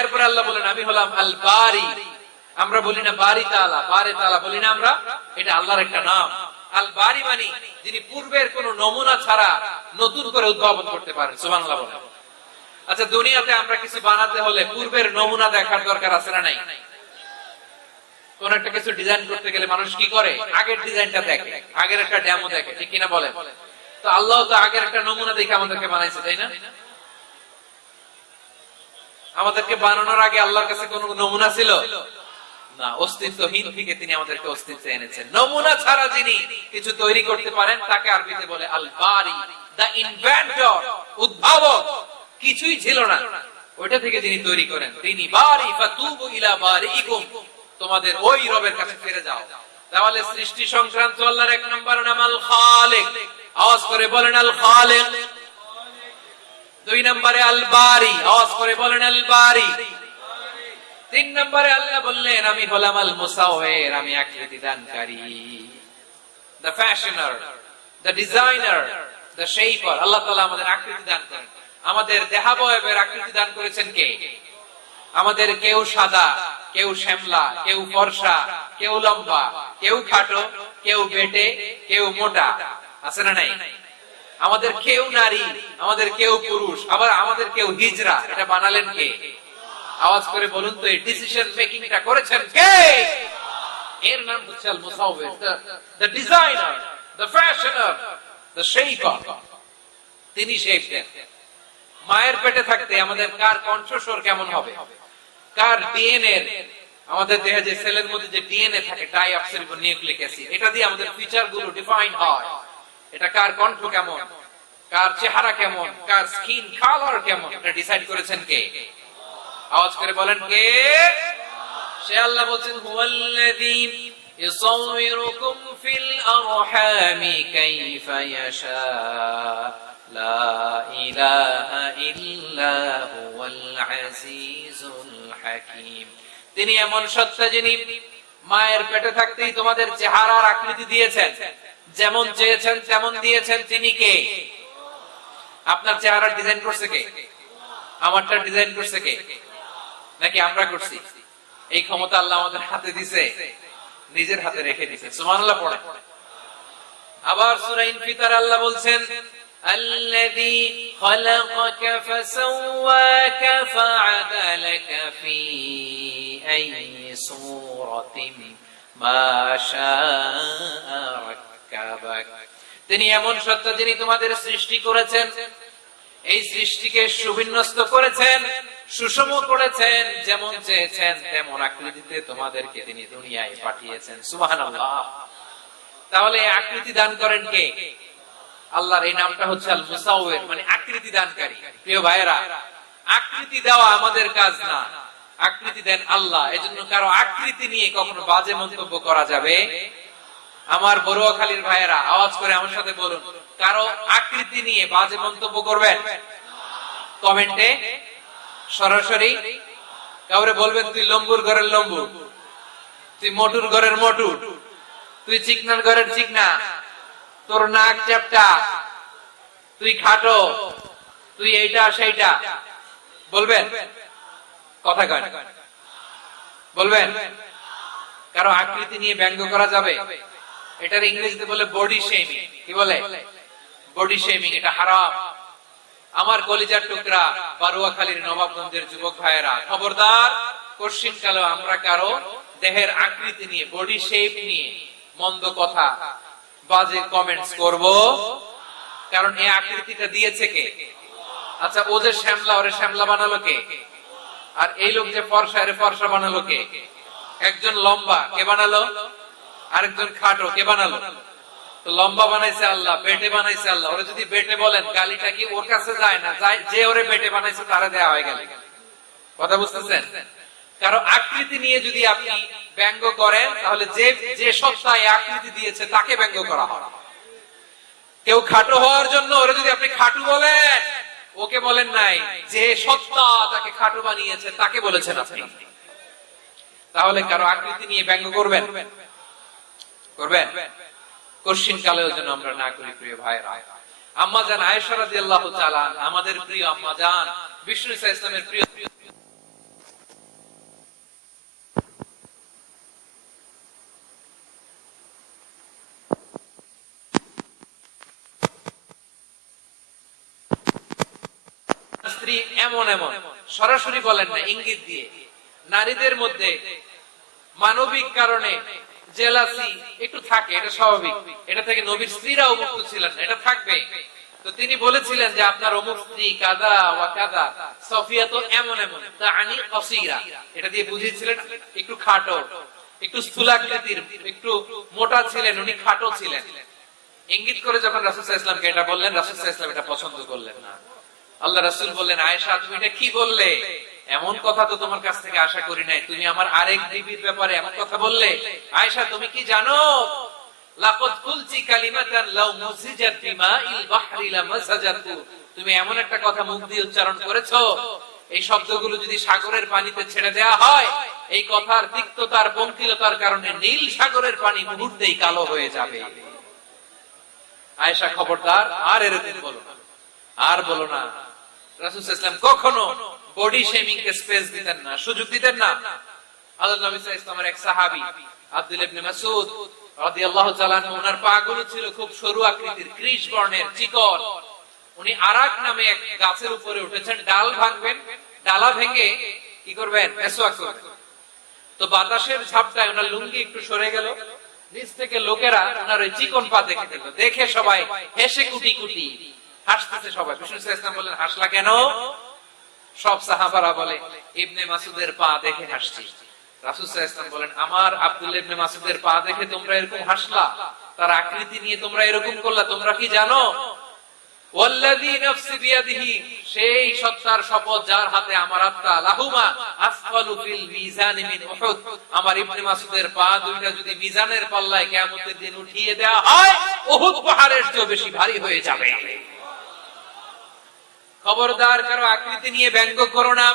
এরপর আল্লাহ বলেন আমি হলাম আল বারি। আমরা বলি না বারি তাআলা, বারে তাআলা বলি না আমরা, এটা আল্লাহর একটা নাম। আল বারি মানে যিনি পূর্বের কোন নমুনা ছাড়া নতুন করে উদ্ভাবন করতে পারেন। সুবহানাল্লাহ বলেন। আচ্ছা, দুনিয়াতে আমরা কিছু বানাতে হলে পূর্বের নমুনা দেখার দরকার আছে না নাই? কোন একটা কিছু ডিজাইন করতে গেলে মানুষ কি করে? আগের ডিজাইনটা দেখে, আগের একটা ডেমো দেখে, ঠিক কিনা বলেন? তো আল্লাহ তো আগের একটা নমুনা দেখে আমাদেরকে বানাইছে, তাই না? আমাদেরকে বানানোর আগে আল্লাহর কাছে কোন নমুনা ছিল না, অস্তিত্বহীন থেকে তিনি আমাদেরকে অস্তিত্বে এনেছেন। নমুনা ছাড়া যিনি কিছু তৈরি করতে পারেন তাকে আরবিতে বলে আল বারি, দা ইনভেন্টর, উদ্ভাবক। কিছুই ছিল না, ওইটা থেকে যিনি তৈরি করেন তিনি বারি। ফাতুবু ইলা বারিকুম, তোমাদের ওই রবের কাছে ফিরে যাও। তাহলে সৃষ্টি সংক্রান্ত আল্লাহর এক নম্বর নাম আল খালিক। আওয়াজ করে বলেন আল খালিক। দুই নম্বরে আল বারি, আওয়াজ করে বলেন আল বারি। তিন নম্বরে আল্লাহ বললেন আমি হলাম আল মুসাওয়ির, আমি আকৃতি দানকারী, the fashioner, the designer, the shaper। আল্লাহ তাআলা আমাদের আকৃতি দান করেন। আমাদের দেহাবয়বের আকৃতি দান করেছেন কে? আমাদের কেউ সাদা, কেউ শ্যামলা, কেউ ফর্সা, কেউ লম্বা, কেউ খাটো, কেউ বেটে, কেউ মোটা, আছে না নাই? আমাদের কেউ নারী, আমাদের কেউ পুরুষ, আবার আমাদের কেউ হিজড়া। এটা বানালেন কে? আওয়াজ করে বলুন তো, এই ডিসিশন মেকিংটা করেছেন কে? এর নাম হচ্ছে আল মুসাওয়ির, the designer, the fashioner, the shaper। তিনি শেপ দেন। মায়ের পেটে থাকতে আমাদের কার কণ্ঠস্বর কেমন হবে, কার ডিএনএ, আমাদের দেহে যে সেলের মধ্যে যে ডিএনএ থাকে, ডাইঅক্সিরিবোনিউক্লিক অ্যাসিড, এটা দিয়ে আমাদের ফিচার গুলো ডিফাইন হয়। এটা কার কণ্ঠ কেমন, কার চেহারা কেমন, কার স্কিন কালার কেমন, এটা ডিসাইড করেছেন কে? আওয়াজ করে বলেন কে? সে আল্লাহ বলেন হুয়াল্লাযী ইউসাউয়িরুকুম ফিল আরহামি কাইফা ইয়াশা লা ইলাহা ইল্লা হুয়াল আজিজুল হাকীম। তিনি এমন সত্তা যিনি মায়ের পেটে থাকতেই তোমাদের চেহারার আকৃতি দিয়েছেন, যেমন চেয়েছেন তেমন দিয়েছেন। তিনি কে? আপনার চেহারা ডিজাইন করছে কে? আমারটা ডিজাইন করছে কে? নাকি আমরা করছি? এই ক্ষমতা আল্লাহ আমাদের হাতে দিছে, নিজের হাতে রেখে দিছে। সুবহানাল্লাহ পড়ে। আবার সূরা ইনফিতার আল্লাহ বলছেন আল্লাযী খালাকাকা ফাসাওয়াকা ফাআদালাকা ফি আইয়ি সূরাতিন মা শাআ রাক্কাবাক। তিনি এমন সত্তা যিনি তোমাদের সৃষ্টি করেছেন, এই সৃষ্টিকে সুবিন্যস্ত করেছেন, সুষম করেছেন, যেমন চেয়েছেন তেমন আকৃতিতে তোমাদেরকে তিনি দুনিয়ায় পাঠিয়েছেন। সুবহানাল্লাহ। তাহলে আকৃতি দান করেন কে? আল্লাহর এই নামটা হচ্ছে আল মুসাওয়ির, মানে আকৃতি দানকারী। প্রিয় ভাইয়েরা, আকৃতি দেওয়া আমাদের কাজ না, আকৃতি দেন আল্লাহ। এজন্য কারো আকৃতি নিয়ে কখনো বাজে মন্তব্য করা যাবে। আমার বড়ুয়াখালীর ভাইয়েরা আওয়াজ করে আমার সাথে বলুন, কারো আকৃতি নিয়ে বাজে মন্তব্য করবেন? কমেন্টে সরাসরি কাউরে বলবেন তুই লম্বুর ঘরের লম্বু, তুই মোটুর ঘরের মোটু, তুই চিকনার ঘরের চিকনা, তোর নাক চ্যাপটা, তুই খাটো, তুই এইটা সেইটা বলবেন? কথা কয় বলবেন? কারো আকৃতি নিয়ে ব্যঙ্গ করা যাবে? এটার ইংরেজিতে বলে বডি শেমিং। কি বলে? Body shaming. এটা হারাম। আমার কলিজার টুকরা বারুয়াখালীর নবাবগঞ্জের যুবক ভাইয়েরা, খবরদার, কোশ্চিন কালো আমরা কারো দেহের আকৃতি নিয়ে, বডি শেপ নিয়ে মন্দ কথা, বাজে কমেন্টস করব। কারণ এই আকৃতিটা দিয়েছে কে? আচ্ছা, ও যে শ্যামলা, ওরে শ্যামলা বানালো কে? আর এই লোক যে ফর্সা, এর ফর্সা বানালো কে? একজন লম্বা, কে বানালো? আরেকজন খাটো, কে বানালো? তো লম্বা বানাইছে আল্লাহ, বেটে বানাইছে আল্লাহ। ওরে যদি বেটে বলেন, গালিটা কি ওর কাছে যায় না? যায়, যে ওরে বেটে বানাইছে তারে দেয়া হয়ে গেল। কথা বুঝতেছেন? কারো আকৃতি নিয়ে যদি আপনি ব্যঙ্গ করেন, তাহলে যে যে সত্তা এই আকৃতি দিয়েছে তাকে ব্যঙ্গ করা হয়। কেউ খাটো হওয়ার জন্য ওরে যদি আপনি খাটু বলেন, ওকে বলেন নাই, যে সত্তা তাকে খাটো বানিয়েছে তাকে বলেছেন আপনি। তাহলে কারো আকৃতি নিয়ে ব্যঙ্গ করবেন? করবেন? কোশ্চিন কালেও যেন আমরা না করি। প্রিয় ভাইরা, আম্মা জান আয়েশা রাদিয়াল্লাহু তাআলা, আমাদের প্রিয় আম্মা জান, বিষ্ণু ইসা ইসলামের প্রিয় স্ত্রী এমন এমন, সরাসরি বলেন না, ইঙ্গিত দিয়ে। নারীদের মধ্যে মানবিক কারণে জেলাসি একটু থাকে, এটা স্বাভাবিক। এটা থেকে নবীর স্ত্রীরাও মুক্ত ছিলেন, এটা থাকবে। তো তিনি বলেছিলেন যে আপনার অমুক স্ত্রী কাদা ওয়া কাদা, সফিয়া তো এমন এমন, তাআনি কাসীরা, এটা দিয়ে বুঝিয়েছিলেন একটু খাটো, একটু স্থূলাকৃতির, একটু মোটা ছিলেন, উনি খাটো ছিলেন। ইঙ্গিত করে যখন রাসূল সাল্লাল্লাহু আলাইহি ওয়াসাল্লামকে এটা বললেন, রাসূল সাল্লাল্লাহু আলাইহি ওয়াসাল্লাম এটা পছন্দ করলেন না। আল্লাহ রাসূল বললেন, আয়েশা তুমি এটা কি বললে? এমন কথা তো তোমার কাছ থেকে আশা করি নাই, তুমি আমার আরেক বিবির ব্যাপারে এমন কথা বললে। আয়েশা তুমি কি জানো, লাকাদ কুলতি কালিমাতান লাউ মুজিজাত বিমাইল বাহরি লামাসাজাতু, তুমি এমন একটা কথা মুখ দিয়ে উচ্চারণ করেছো, এই শব্দগুলো যদি সাগরের পানিতে ছেড়ে দেওয়া হয়, এই কথার তিক্ততার পঙ্কিলতার কারণে নীল সাগরের পানি মুহূর্তেই কালো হয়ে যাবে। আয়েশা খবরদার, আর এরকম বলো না, আর বলো না। রাসূল সাল্লাল্লাহু আলাইহি ওয়াসাল্লাম কখনো বডি শেমিং কে স্পেস দিতেন না, সুযোগ দিতেন না। আল্লাহর নবী সাল্লাল্লাহু আলাইহি ওয়াসাল্লামের এক সাহাবী আব্দুল্লাহ ইবনে মাসউদ রাদিয়াল্লাহু তাআলা আনহু, ওনার পাগুলো ছিল খুব সরু আকৃতির, কৃশ বর্ণের, চিকন। উনি আরাক নামে এক গাছের উপরে উঠেছেন, ডাল ভাঙবেন, ডালা ভেঙে কি করবেন, মেসওয়াক করবেন। তো বাতাসের ঝাপটায় ওনার লুঙ্গি একটু সরে গেল, নিচ থেকে লোকেরা ওনার ওই চিকন পা দেখে দিল, দেখে সবাই হেসে কুটি কুটি হাসতেছে সবাই। বিষ্ণু সাল্লাল্লাহু আলাইহি ওয়াসাল্লাম বললেন, হাসলা কেন? সব সাহাবারা বলে, ইবনে মাসউদের পা দেখে হাসছি। রাসূল সাল্লাল্লাহু আলাইহি ওয়াসাল্লাম বলেন, আমার আব্দুল্লাহ ইবনে মাসউদের পা দেখে তোমরা এরকম হাসলা, তার আকৃতি নিয়ে তোমরা এরকম করলা, তোমরা কি জানো? ওয়াল্লাযী নাফসি বিয়াদিহি, সেই সত্তার শপথ যার হাতে আমার আত্মা, লাহুমা আসফালু ফিল মিজান মিন উহুদ, আমার ইবনে মাসউদের পা দুইটা যদি মিজানের পাল্লায় কিয়ামতের দিন উঠিয়ে দেওয়া হয়, উহুদ পাহাড়ের চেয়ে বেশি ভারী হয়ে যাবে। খবরদার, কারো আকৃতি নিয়ে ব্যঙ্গ করো না,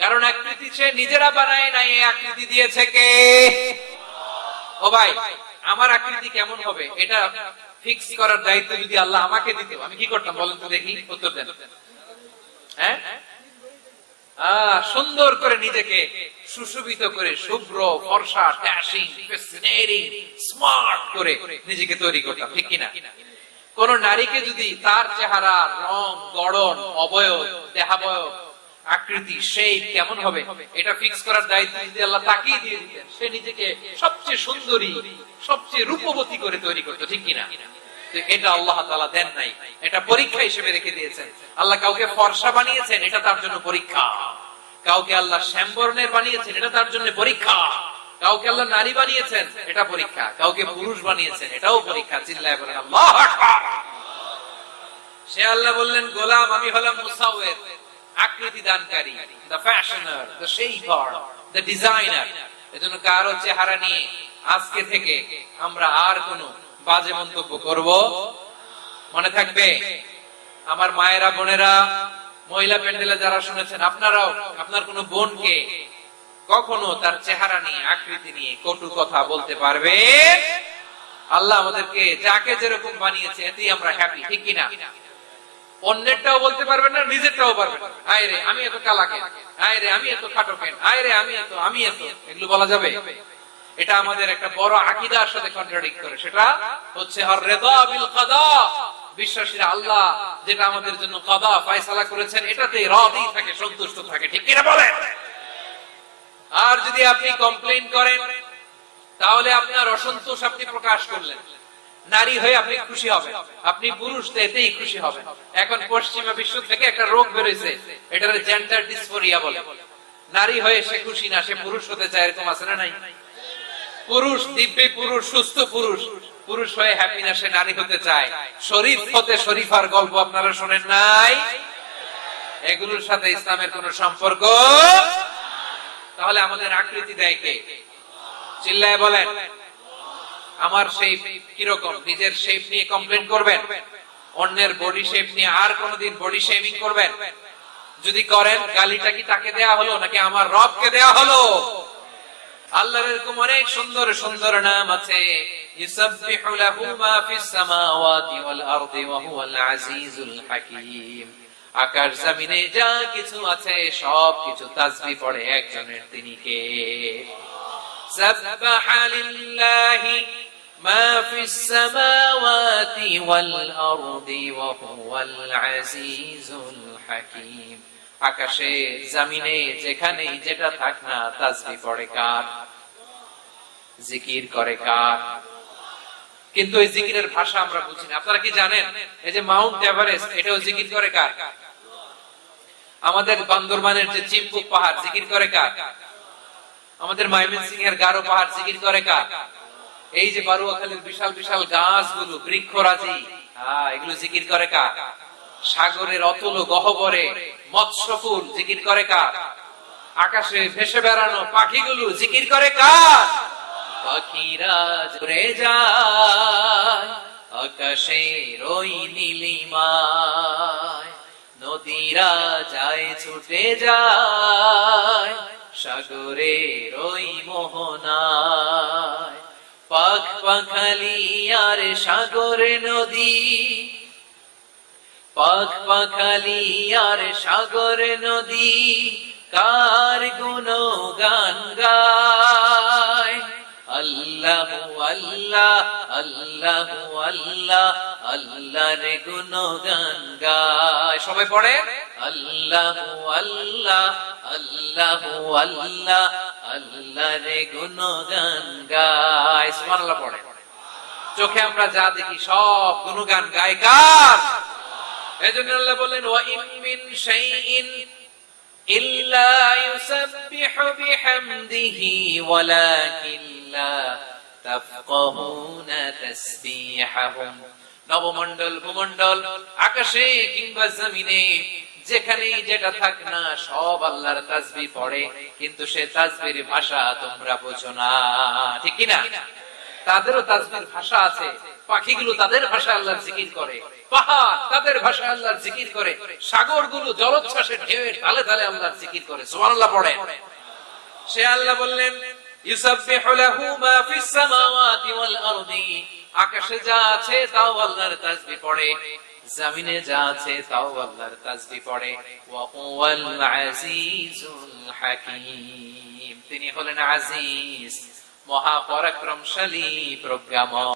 কারণ আকৃতি সে নিজেরা বানায় নাই, এই আকৃতি দিয়েছে কে? ও ভাই, আমার আকৃতি কেমন হবে এটা ফিক্স করার দায়িত্ব যদি আল্লাহ আমাকে দিত, আমি কি করতাম বলেন তো দেখি, উত্তর দেন। হ্যাঁ, সুন্দর করে নিজেকে সুশোভিত করে, শুভ্র, ফর্সা, ড্যাশিং, ফ্যাসিনেটিং, স্মার্ট করে নিজেকে তৈরি করতাম, ঠিক কিনা? কোন নারীকে যদি তার চেহারা, রং, গড়ন, অবয়ব, দেহাবয়ব, আকৃতি, শেপ কেমন হবে এটা ফিক্স করার দায়িত্ব যদি আল্লাহ তাকেই দিয়ে দিতেন, সে নিজেকে সবচেয়ে সুন্দরী, সবচেয়ে রূপবতী করে তৈরি করতো, ঠিক কিনা? এটা আল্লাহ তাআলা দেন নাই, এটা পরীক্ষা হিসেবে রেখে দিয়েছেন। আল্লাহ কাউকে ফর্সা বানিয়েছেন, এটা তার জন্য পরীক্ষা। কাউকে আল্লাহ শ্যামবর্ণের বানিয়েছেন, এটা তার জন্য পরীক্ষা। কাউকে আল্লাহ নারী বানিয়েছেন, এটা পরীক্ষা। কাউকে পুরুষ বানিয়েছেন, এটাও পরীক্ষা। চিল্লায় বলেন আল্লাহু আকবার। সে আল্লাহ বললেন, গোলাম আমি হলাম মুসাওয়ির, আকৃতি দানকারী, the fashioner, the shaper, the designer। এজন্য কারো চেহারা নিয়ে আজকে থেকে আমরা আর কোনো বাজে মন্তব্য করব মনে থাকবে। আমার মায়েরা, বোনেরা, মহিলা প্যান্ডেলে যারা শুনেছেন, আপনারাও আপনার কোন বোনকে কখনো তার চেহারা নিয়ে, আকৃতি নিয়ে কটু কথা বলতে পারবে? আল্লাহ আমাদেরকে যাকে যেরকম বানিয়েছে এতেই আমরা হ্যাপি, ঠিক কিনা? অন্যেরটাও বলতে পারবেন না, নিজেরটাও পারবেন না। হায় রে আমি এত কালা কেন, হায় রে আমি এত খাটো কেন, হায় রে আমি এত, এগুলো বলা যাবে? এটা আমাদের একটা বড় আকীদার সাথে কন্ট্রাডিক্ট করে। সেটা হচ্ছে আর রিদা বিল কাদা, বিশ্বাসীরা আল্লাহ যেটা আমাদের জন্য কাদা ফয়সালা করেছেন এটাতেই রাজি থাকে, সন্তুষ্ট থাকে, ঠিক কিনা বলেন? আর যদি আপনি কমপ্লেইন করেন তাহলে আপনার অসন্তোষ আপনি প্রকাশ করলেন। নারী হয়ে আপনি খুশি হবেন, আপনি পুরুষ তো এতেই খুশি হবেন। এখন পশ্চিমা বিশ্ব থেকে একটা রোগ বেরোইছে, এটাকে জেন্ডার ডিসফোরিয়া বলে। নারী হয়ে সে খুশি না, সে পুরুষ হতে চায়, এরকম আছে না নাই? পুরুষ, দিব্যি পুরুষ, সুস্থ পুরুষ, পুরুষ হয়ে হ্যাপি না, সে নারী হতে চায়। শরীফ হতে শরীফার গল্প আপনারা শোনেন নাই? এগুলোর সাথে ইসলামের কোন সম্পর্ক? তাহলে আমাদের আকৃতি দেয় কে? চিল্লায় বলেন। আমার শেপ কিরকম, নিজের শেপ নিয়ে কমপ্লেন করবেন? অন্যের বডি শেপ নিয়ে আর কোনদিন বডি শেমিং করবেন? যদি করেন, গালিটা কি তাকে দেয়া হলো নাকি আমার রবকে দেয়া হলো? আল্লাহর এরকম অনেক সুন্দর সুন্দর নাম আছে। ইউসাববিহু লাহু মা ফিস সামাওয়াতি ওয়াল আরদি ওয়া হুয়াল আজিজুল হাকীম। আকাশ জমিনে যা কিছু আছে সব কিছু তাসবিহ পড়ে একজনের, তিনি কে? সাব্বাহা লিল্লাহি মা ফিস সামাওয়াতি ওয়াল আরদি ওয়া হুয়াল আজিজুল হাকীম। আকাশে জমিনে যেখানেই যেটা থাক না তাসবিহ পড়ে কার? জিকির করে কার? কিন্তু এই জিকিরের ভাষা আমরা বুঝি না। আপনারা কি জানেন এই যে মাউন্ট এভারেস্ট এটাও জিকির করে কার? আমাদের বান্দরবানের যে চিম্পুক পাহাড় জিকির করে কার? আমাদের ময়মনসিংহ এর গারো পাহাড় জিকির করে কার? এই যে বারুয়াখালীর বিশাল বিশাল গাছগুলো বৃক্ষরাজি, এগুলো জিকির করে কার? সাগরের অতল গহ্বরে মৎস্যকুল জিকির করে কার? আকাশে ভেসে বেড়ানো পাখিগুলো জিকির করে কার? পাখিরা জুড়ে যায় আকাশের ওই নীলিমায়, নদীরা যায় ছুটে যায় সাগরের ওই মোহনায়। পাখ পাখালি আর সাগরে নদী, পাখ পাখালি আর সাগরে নদী কার গুণগান গায়। আল্লাহু আল্লাহ আল্লাহু আল্লাহ আল্লাহর গুণগান গায়। সবাই পড়ে আল্লাহু আল্লাহ আল্লাহু আল্লাহ আল্লাহর গুণগান গায়। সুবহানাল্লাহ পড়ে। চোখে আমরা যা দেখি সব গুণগান গায় কার? এজন্য আল্লাহ বলেন ওয়া ইন মিন শাইইন ইল্লা ইউসাব্বিহু বিহামদিহি ওয়ালাকিন লা তাফকাহুনা তাসবিহাহুম। নবমণ্ডল ভূমণ্ডল আকাশে কিংবা জমিনে যেখানেই যেটা থাক না সব আল্লাহর তাসবিহ পড়ে, কিন্তু সে তাসবিহের ভাষা তোমরা বোঝো না, ঠিক কি না? তাদেরও তাসবিহের ভাষা আছে। পাখিগুলো তাদের ভাষা আল্লাহর জিকির করে, পাহাড় তাদের ভাষা আল্লাহর জিকির করে, সাগরগুলো জলোচ্ছ্বাসে ঢেউয়ের তালে তালে আল্লাহর জিকির করে। সুবহানাল্লাহ পড়ে। সে আল্লাহ বললেন ইউসাব্বিহু লাহু মা ফিস সামাওয়াতি ওয়াল আরদি। আকাশে যা আছে তাও আল্লাহর তাসবিহ পড়ে, জমিনে যা আছে তাও আল্লাহর তাসবিহ পড়ে। ওয়া হুয়াল আজিজুল হাকীম। তিনি হলেন আজিজ, মহা পরাক্রমশালী, প্রজ্ঞাময়।